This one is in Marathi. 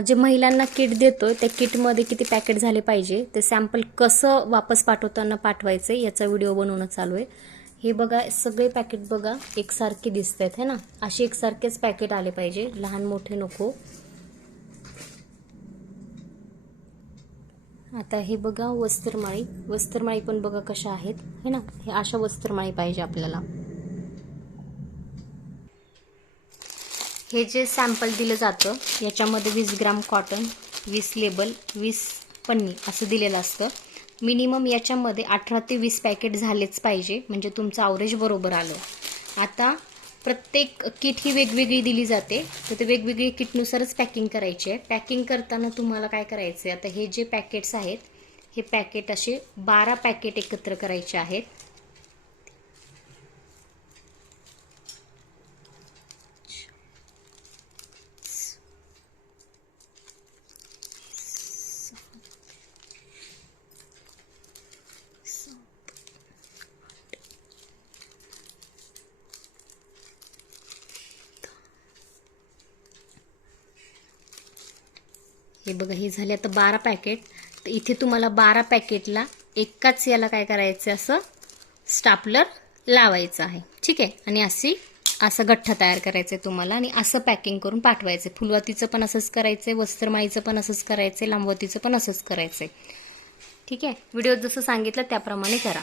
जे महिलांना किट देतो त्या किटमध्ये किती पॅकेट झाले पाहिजे ते सॅम्पल कसं वापस पाठवताना पाठवायचं याचा व्हिडिओ बनवणं चालू आहे. हे बघा सगळे पॅकेट बघा एकसारखे दिसत आहेत है ना? असे एकसारखेच पॅकेट आले पाहिजे लहान मोठे नको. आता हे बघा वस्त्रमाळी. वस्त्रमाळी पण बघा कशा आहेत है ना? हे अशा वस्त्रमाळी पाहिजे आपल्याला. हे जे सॅम्पल दिलं जातं याच्यामध्ये वीस ग्राम कॉटन वीस लेबल वीस पन्नी असं दिलेलं असतं. मिनिमम याच्यामध्ये अठरा ते वीस पॅकेट झालेच पाहिजे म्हणजे तुमचं आवरेज बरोबर आलं. आता प्रत्येक किट ही वेगवेगळी दिली जाते तर ते वेगवेगळी किटनुसारच पॅकिंग करायची आहे. पॅकिंग करताना तुम्हाला काय करायचं आहे आता हे जे पॅकेट्स आहेत हे पॅकेट असे बारा पॅकेट एकत्र करायचे आहेत. हे बघा हे झाले आता बारा पॅकेट तर इथे तुम्हाला बारा पॅकेटला एकाच याला काय करायचं असं स्टापलर लावायचं आहे. ठीक आहे? आणि अशी असं गठ्ठा तयार करायचं आहे तुम्हाला आणि असं पॅकिंग करून पाठवायचं आहे. फुलवातीचं पण असंच करायचं आहे वस्त्रमाईचं पण असंच करायचं आहे लांबवतीचं पण असंच करायचं आहे ठीक आहे? व्हिडिओ जसं सांगितलं त्याप्रमाणे करा.